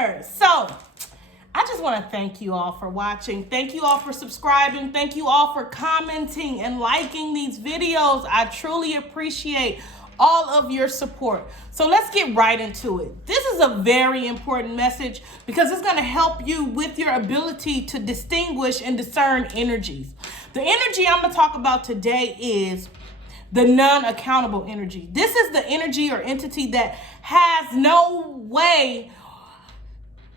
Yes, sir. So, I just want to thank you all for watching. Thank you all for subscribing. Thank you all for commenting and liking these videos. I truly appreciate all of your support. So let's get right into it. This is a very important message because it's going to help you with your ability to distinguish and discern energies. The energy I'm going to talk about today is the non-accountable energy. This is the energy or entity that has no way,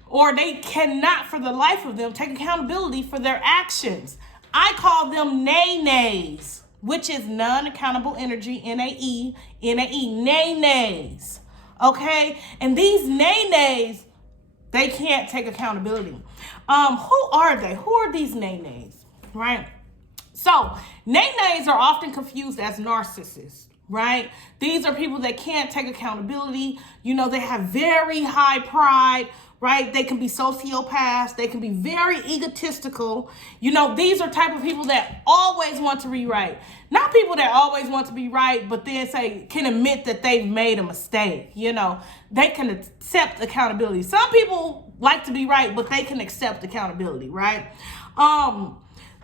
or they cannot for the life of them take accountability for their actions. I call them Nae'S, which is non-accountable energy, Nae, Nae'S. Okay? And these Nae'S, they can't take accountability. Who are they? Who are these Nae'S? Right? So, Nae'S are often confused as narcissists, right? These are people that can't take accountability. You know, they have very high pride, right? They can be sociopaths. They can be very egotistical. You know, these are type of people that always want to be right. Not people that always want to be right, but then can admit that they've made a mistake. You know, they can accept accountability. Some people like to be right, but they can accept accountability, right?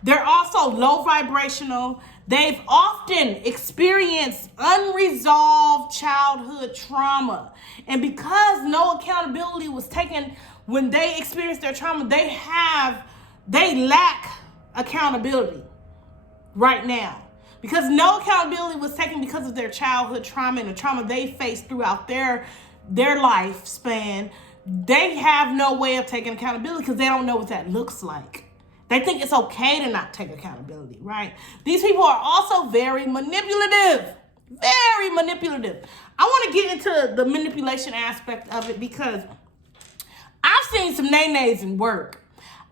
They're also low vibrational. They've often experienced unresolved childhood trauma. And because no accountability was taken when they experienced their trauma, they lack accountability right now. Because no accountability was taken because of their childhood trauma and the trauma they faced throughout their lifespan, they have no way of taking accountability because they don't know what that looks like. They think it's okay to not take accountability, right? These people are also very manipulative. Very manipulative. I want to get into the manipulation aspect of it because I've seen some Nae'S in work.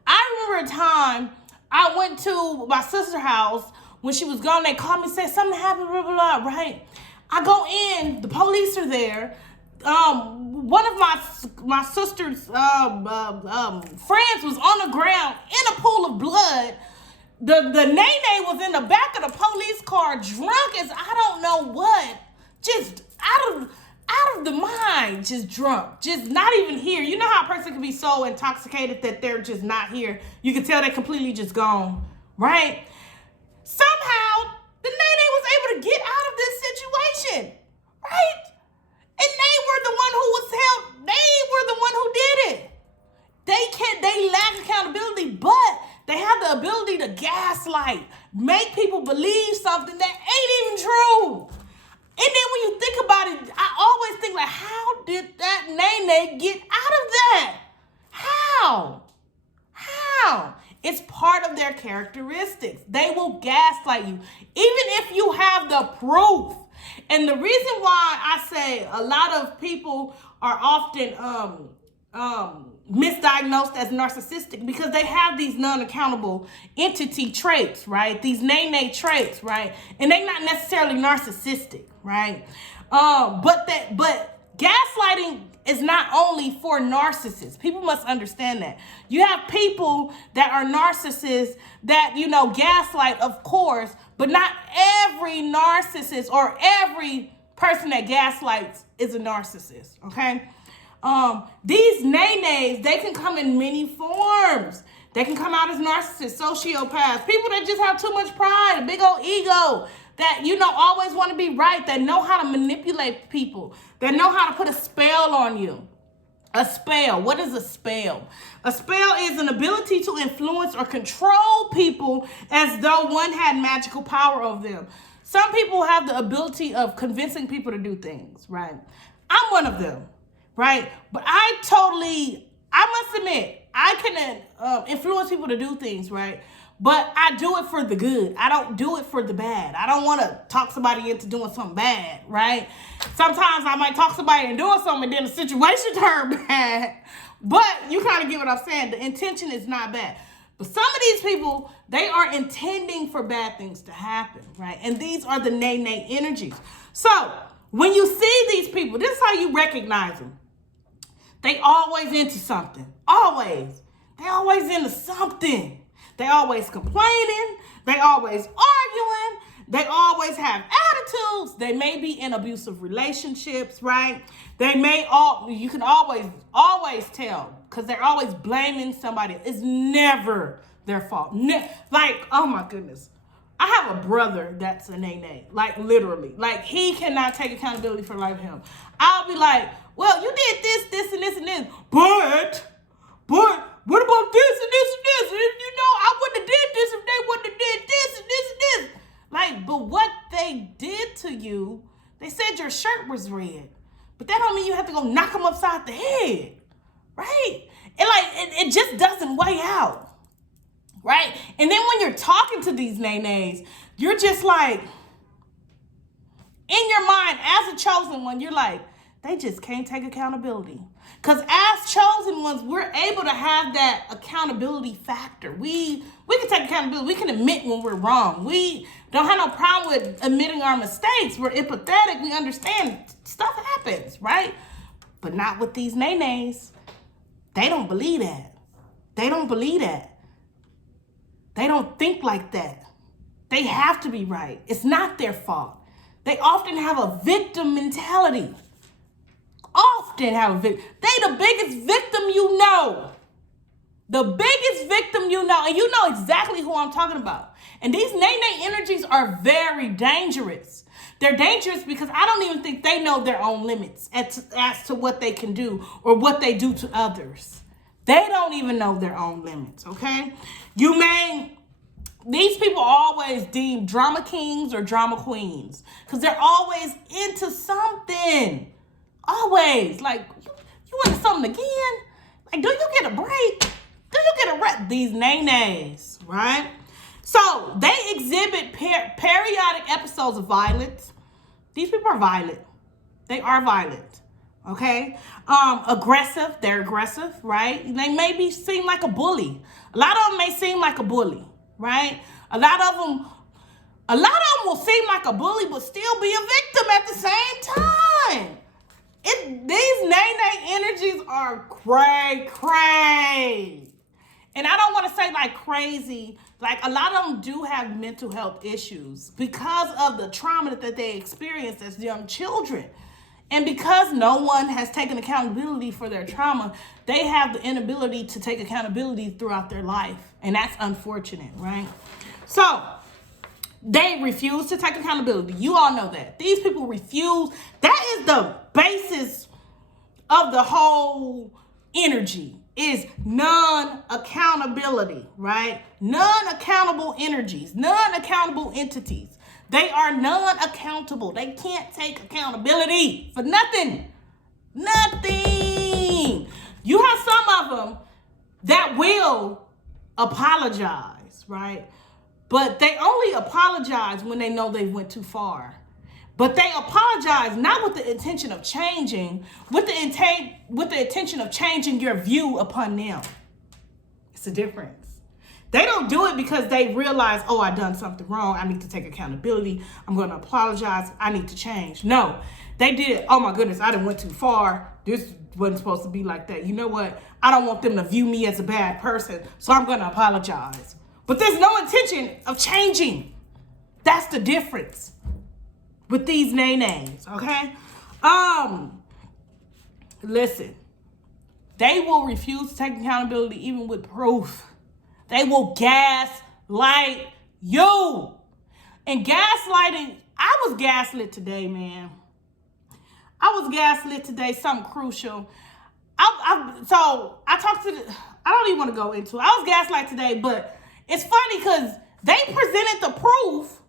I remember a time I went to my sister's house when she was gone. They called me and said something happened, blah, blah, blah, right? I go in, the police are there. One of my sister's friends was on the ground in a pool of blood. The Nae was in the back of the police car, drunk as I don't know what, just out of the mind, just drunk, just not even here. You know how a person can be so intoxicated that they're just not here. You can tell they're completely just gone, right? Somehow the Nae was able to get out of this situation, right? And they were the one who was held. They were the one who did it. They lack accountability, but they have the ability to gaslight, make people believe something that ain't even true. And then when you think about it, I always think like, how did that Nae get out of that? How? It's part of their characteristics. They will gaslight you, even if you have the proof. And the reason why I say a lot of people are often misdiagnosed as narcissistic because they have these non-accountable entity traits, right? These Nae traits, right? And they're not necessarily narcissistic, right? But gaslighting is not only for narcissists. People must understand that. You have people that are narcissists that, you know, gaslight, of course, but not every narcissist or every person that gaslights is a narcissist, okay? These Nae'S, they can come in many forms. They can come out as narcissists, sociopaths, people that just have too much pride, a big old ego, that, you know, always want to be right, that know how to manipulate people, that know how to put a spell on you. A spell. What is a spell? A spell is an ability to influence or control people as though one had magical power over them. Some people have the ability of convincing people to do things, right? I'm one of them, right? But I must admit, I can influence people to do things, right? But I do it for the good. I don't do it for the bad. I don't want to talk somebody into doing something bad, right? Sometimes I might talk somebody into doing something and then the situation turn bad. But you kind of get what I'm saying. The intention is not bad. But some of these people, they are intending for bad things to happen, right? And these are the Nae energies. So when you see these people, this is how you recognize them. They always into something. Always. They always into something. They always complaining. They always arguing. They always have attitudes. They may be in abusive relationships, right? You can always tell because they're always blaming somebody. It's never their fault. Like, oh my goodness. I have a brother that's a Nae, like literally. Like he cannot take accountability for the life of him. I'll be like, well, you did this, this, and this, and this, but what about this and this and this? And you know, I wouldn't have did this if they wouldn't have did this and this and this. Like, but what they did to you, they said your shirt was red. But that don't mean you have to go knock them upside the head, right? And like, it just doesn't weigh out. Right? And then when you're talking to these Nae's, you're just like, in your mind, as a chosen one, you're like, they just can't take accountability. Because as chosen ones, we're able to have that accountability factor. We can take accountability. We can admit when we're wrong. We don't have no problem with admitting our mistakes. We're empathetic. We understand stuff happens, right? But not with these Nae's. They don't believe that. They don't believe that. They don't think like that. They have to be right. It's not their fault. They often have a victim mentality. They the biggest victim you know. The biggest victim you know. And you know exactly who I'm talking about. And these Nae energies are very dangerous. They're dangerous because I don't even think they know their own limits as to what they can do or what they do to others. They don't even know their own limits, okay? These people always deem drama kings or drama queens because they're always into something. Always. Like, you into something again? Like, do you get a break? Do you get a rest? These Nae's, right? So, they exhibit periodic episodes of violence. These people are violent. They are violent. Okay? Aggressive. They're aggressive, right? They may seem like a bully. A lot of them may seem like a bully, right? A lot of them will seem like a bully, but still be a victim at the same time. These Nae energies are cray. And I don't want to say like crazy. Like a lot of them do have mental health issues because of the trauma that they experienced as young children. And because no one has taken accountability for their trauma, they have the inability to take accountability throughout their life. And that's unfortunate, right? So they refuse to take accountability. You all know that. These people refuse. That is the basis of the whole energy, is non-accountability, right? Non-accountable energies, non-accountable entities. They are non-accountable. They can't take accountability for nothing. Nothing. You have some of them that will apologize, right? But they only apologize when they know they went too far. But they apologize not with the intention of changing, with the intention of changing your view upon them. It's a difference. They don't do it because they realize, oh, I done something wrong. I need to take accountability. I'm going to apologize. I need to change. No, they did. Oh my goodness, I done went too far. This wasn't supposed to be like that. You know what? I don't want them to view me as a bad person, so I'm going to apologize. But there's no intention of changing. That's the difference with these Nae's, okay? Listen, they will refuse to take accountability even with proof. They will gaslight you. And gaslighting, I was gaslit today, man. I was gaslit today, something crucial. I don't even want to go into it. I was gaslight today, but it's funny because they presented the proof,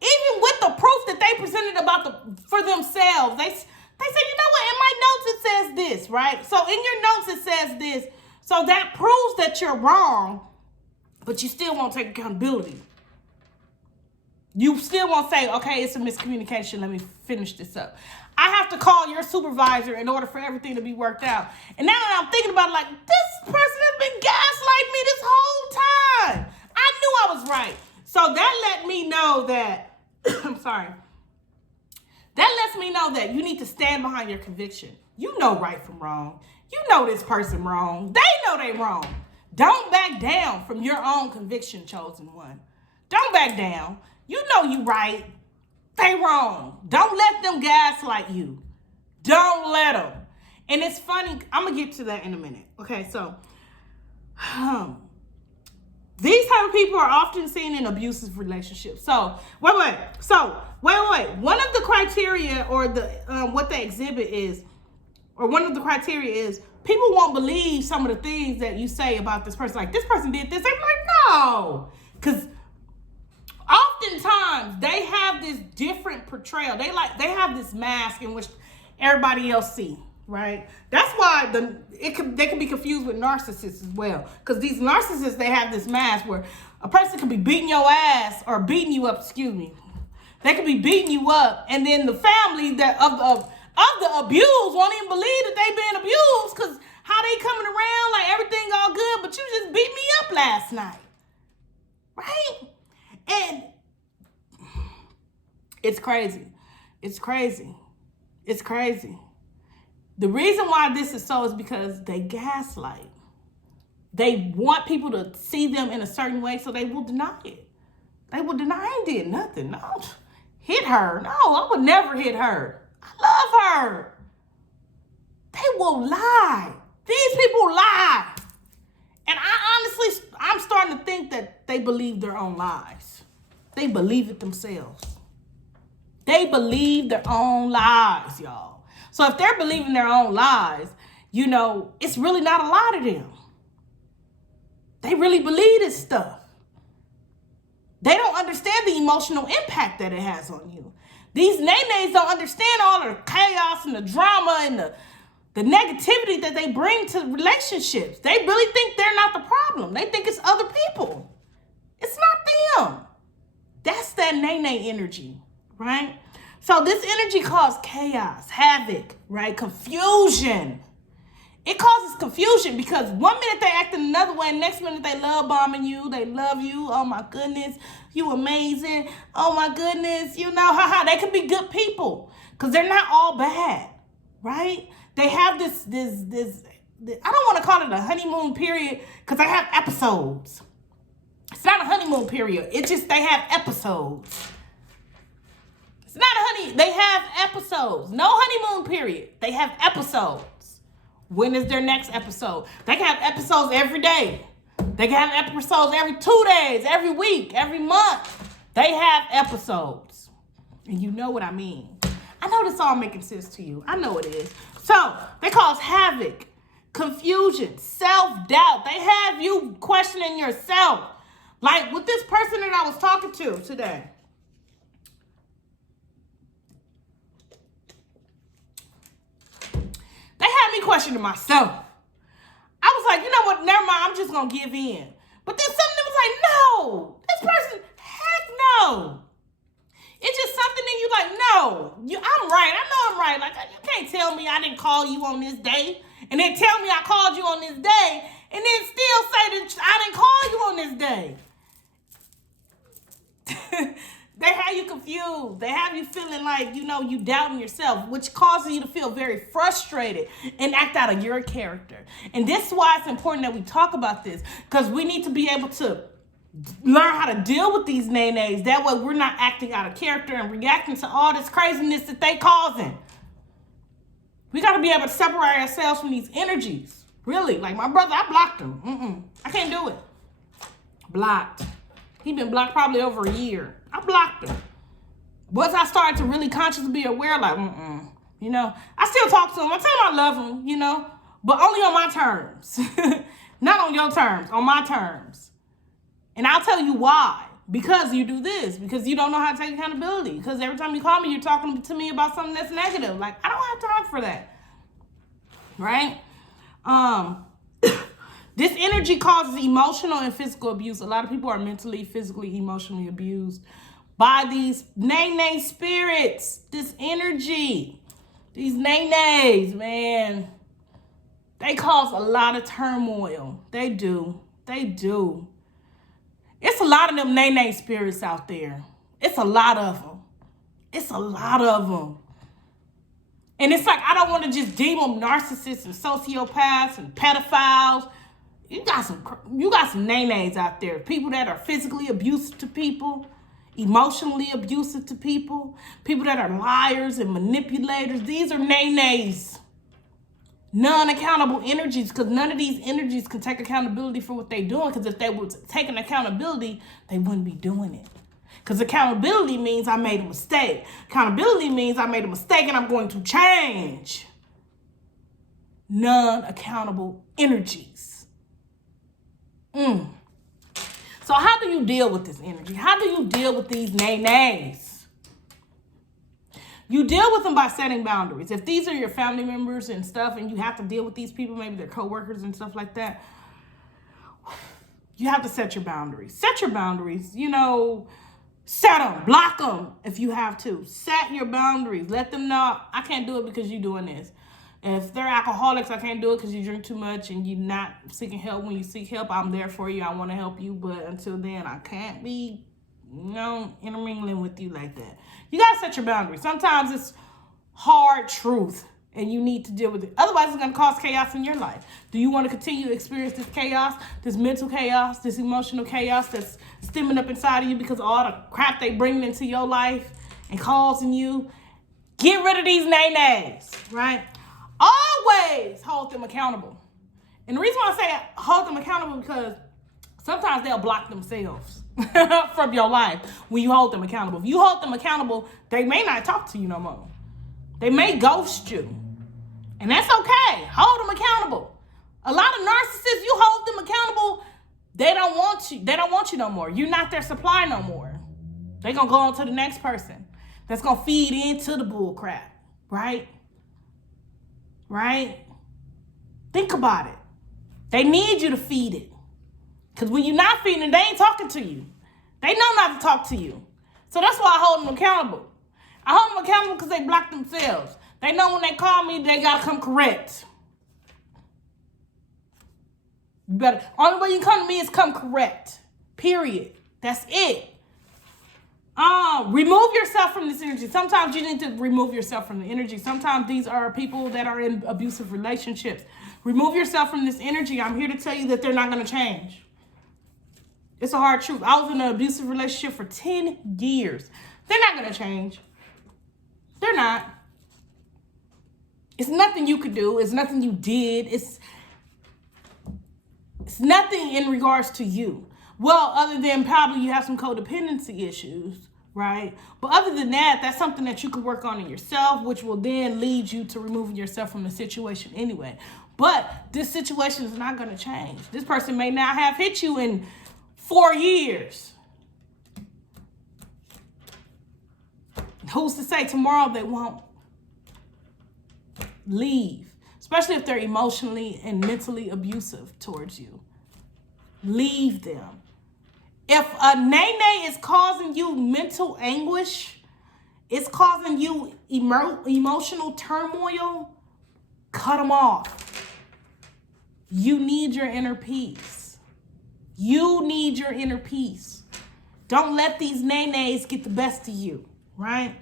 even with the proof that they presented for themselves. They said, you know what, in my notes it says this, right? So in your notes it says this. So that proves that you're wrong, but you still won't take accountability. You still won't say, okay, it's a miscommunication. Let me finish this up. I have to call your supervisor in order for everything to be worked out. And now that I'm thinking about it, like, this person has been gaslighting me this whole time. I knew I was right. So that let me know that, I'm sorry. That lets me know that you need to stand behind your conviction. You know right from wrong. You know this person wrong. They know they wrong. Don't back down from your own conviction, chosen one. Don't back down. You know you right. They wrong. Don't let them gaslight you. Don't let them. And it's funny. I'm going to get to that in a minute. Okay, so these type of people are often seen in abusive relationships. So, wait. One of the criteria or the what they exhibit is, or one of the criteria is, people won't believe some of the things that you say about this person. Like, this person did this. They be like, no. Because oftentimes they have this different portrayal. They have this mask in which everybody else see. Right? That's why they can be confused with narcissists as well. Because these narcissists, they have this mask where a person could be beating your ass or beating you up, excuse me. They could be beating you up, and then the family that of the abused won't even believe that they being abused, because how they coming around like everything all good, but you just beat me up last night. Right? And it's crazy. It's crazy. It's crazy. The reason why this is so is because they gaslight. They want people to see them in a certain way, so they will deny it. They will deny I did nothing. No, hit her. No, I would never hit her. I love her. They will lie. These people lie. And I'm starting to think that they believe their own lies. They believe it themselves. They believe their own lies, y'all. So if they're believing their own lies, you know, it's really not a lie to them. They really believe this stuff. They don't understand the emotional impact that it has on you. These Nae'S don't understand all the chaos and the drama and the negativity that they bring to relationships. They really think they're not the problem. They think it's other people. It's not them. That's that Nae energy, right? So this energy causes chaos, havoc, right? Confusion. It causes confusion because one minute they act in another way, next minute they love bombing you. They love you. Oh my goodness, you amazing. Oh my goodness, you know, haha. They can be good people because they're not all bad, right? They have this. I don't want to call it a honeymoon period because they have episodes. It's not a honeymoon period. It's just they have episodes. It's not they have episodes. No honeymoon period. They have episodes. When is their next episode? They can have episodes every day. They can have episodes every 2 days, every week, every month. They have episodes. And you know what I mean. I know this all making sense to you. I know it is. So they cause havoc, confusion, self-doubt. They have you questioning yourself. Like with this person that I was talking to today. They had me questioning myself. I was like, you know what? Never mind. I'm just going to give in. But then something was like, no. This person, heck no. It's just something in you like, no. I'm right. I know I'm right. Like, you can't tell me I didn't call you on this day. And then tell me I called you on this day. And then still say that I didn't call you on this day. They have you confused. They have you feeling like, you know, you doubting yourself, which causes you to feel very frustrated and act out of your character. And this is why it's important that we talk about this, because we need to be able to learn how to deal with these Nae'S. That way we're not acting out of character and reacting to all this craziness that they causing. We got to be able to separate ourselves from these energies. Really, like my brother, I blocked him. I can't do it. Blocked. He been blocked probably over a year. I blocked him. Once I started to really consciously be aware, like, you know, I still talk to him. I tell him I love him, you know, but only on my terms. Not on your terms, on my terms. And I'll tell you why. Because you do this. Because you don't know how to take accountability. Because every time you call me, you're talking to me about something that's negative. Like, I don't have time for that. Right? This energy causes emotional and physical abuse. A lot of people are mentally, physically, emotionally abused by these Nae spirits. This energy. These Nae's, man. They cause a lot of turmoil. They do. They do. It's a lot of them Nae spirits out there. It's a lot of them. It's a lot of them. And it's like, I don't want to just deem them narcissists and sociopaths and pedophiles. You got some Nae's out there. People that are physically abusive to people, emotionally abusive to people, people that are liars and manipulators. These are Nae'S. Non-accountable energies, because none of these energies can take accountability for what they're doing, because if they were taking accountability, they wouldn't be doing it. Because accountability means I made a mistake. Accountability means I made a mistake and I'm going to change. Non-accountable energies. So how do you deal with this energy? How do you deal with these Nae'S? You deal with them by setting boundaries. If these are your family members and stuff and you have to deal with these people, maybe they're coworkers and stuff like that, you have to set your boundaries. Set your boundaries, set them, block them if you have to. Set your boundaries. Let them know, I can't do it because you're doing this. If they're alcoholics, I can't do it because you drink too much and you're not seeking help. When you seek help, I'm there for you. I want to help you. But until then, I can't be, intermingling with you like that. You got to set your boundaries. Sometimes it's hard truth and you need to deal with it. Otherwise, it's going to cause chaos in your life. Do you want to continue to experience this chaos, this mental chaos, this emotional chaos that's stemming up inside of you because of all the crap they bring into your life and causing you? Get rid of these Nae'S, right? Always hold them accountable. And the reason why I say hold them accountable because sometimes they'll block themselves from your life when you hold them accountable. If you hold them accountable, they may not talk to you no more. They may ghost you. And that's okay. Hold them accountable. A lot of narcissists, you hold them accountable, they don't want you. They don't want you no more. You're not their supply no more. They're going to go on to the next person that's going to feed into the bull crap, right? Right? Think about it. They need you to feed it. Because when you're not feeding it, they ain't talking to you. They know not to talk to you. So that's why I hold them accountable. I hold them accountable because they block themselves. They know when they call me, they got to come correct. You better. Only way you come to me is come correct. Period. That's it. Remove yourself from this energy. Sometimes you need to remove yourself from the energy. Sometimes these are people that are in abusive relationships. Remove yourself from this energy. I'm here to tell you that they're not going to change. It's a hard truth. I was in an abusive relationship for 10 years. They're not going to change. They're not. It's nothing you could do. It's nothing you did. It's nothing in regards to you. Well, other than probably you have some codependency issues, right? But other than that, that's something that you can work on in yourself, which will then lead you to removing yourself from the situation anyway. But this situation is not going to change. This person may not have hit you in 4 years. Who's to say tomorrow they won't leave? Especially if they're emotionally and mentally abusive towards you. Leave them. If a Nae is causing you mental anguish, it's causing you emotional turmoil, cut them off. You need your inner peace. You need your inner peace. Don't let these Nae's get the best of you, right?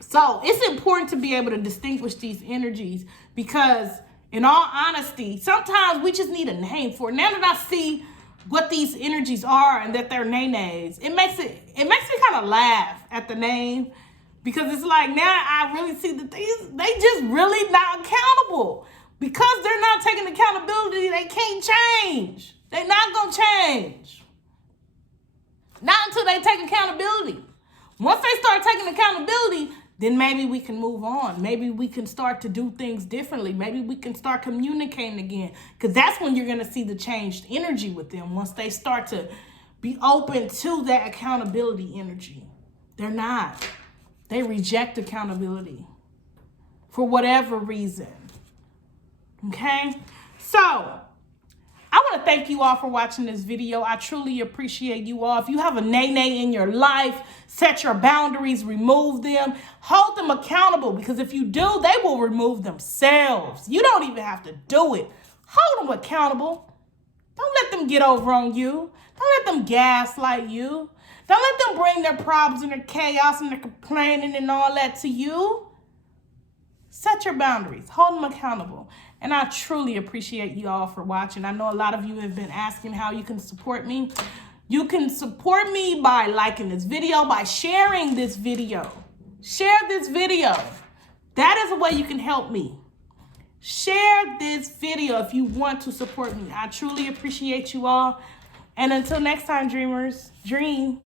So it's important to be able to distinguish these energies because, in all honesty, sometimes we just need a name for it. Now that I see what these energies are and that they're Nae's, it makes me kind of laugh at the name because it's like now I really see that they just really not accountable. Because they're not taking accountability, they can't change. They're not going to change. Not until they take accountability. Once they start taking accountability, then maybe we can move on. Maybe we can start to do things differently. Maybe we can start communicating again. Because that's when you're going to see the changed energy with them. Once they start to be open to that accountability energy. They're not. They reject accountability for whatever reason. Okay? So, I want to thank you all for watching this video. I truly appreciate you all. If you have a Nae in your life, set your boundaries, remove them, hold them accountable, because if you do, they will remove themselves. You don't even have to do it. Hold them accountable. Don't let them get over on you. Don't let them gaslight you. Don't let them bring their problems and their chaos and their complaining and all that to you. Set your boundaries. Hold them accountable. And I truly appreciate you all for watching. I know a lot of you have been asking how you can support me. You can support me by liking this video, by sharing this video. Share this video. That is a way you can help me. Share this video if you want to support me. I truly appreciate you all. And until next time, dreamers, dream.